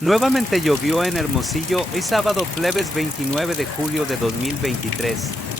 Nuevamente llovió en Hermosillo hoy sábado plebes 29 de julio de 2023.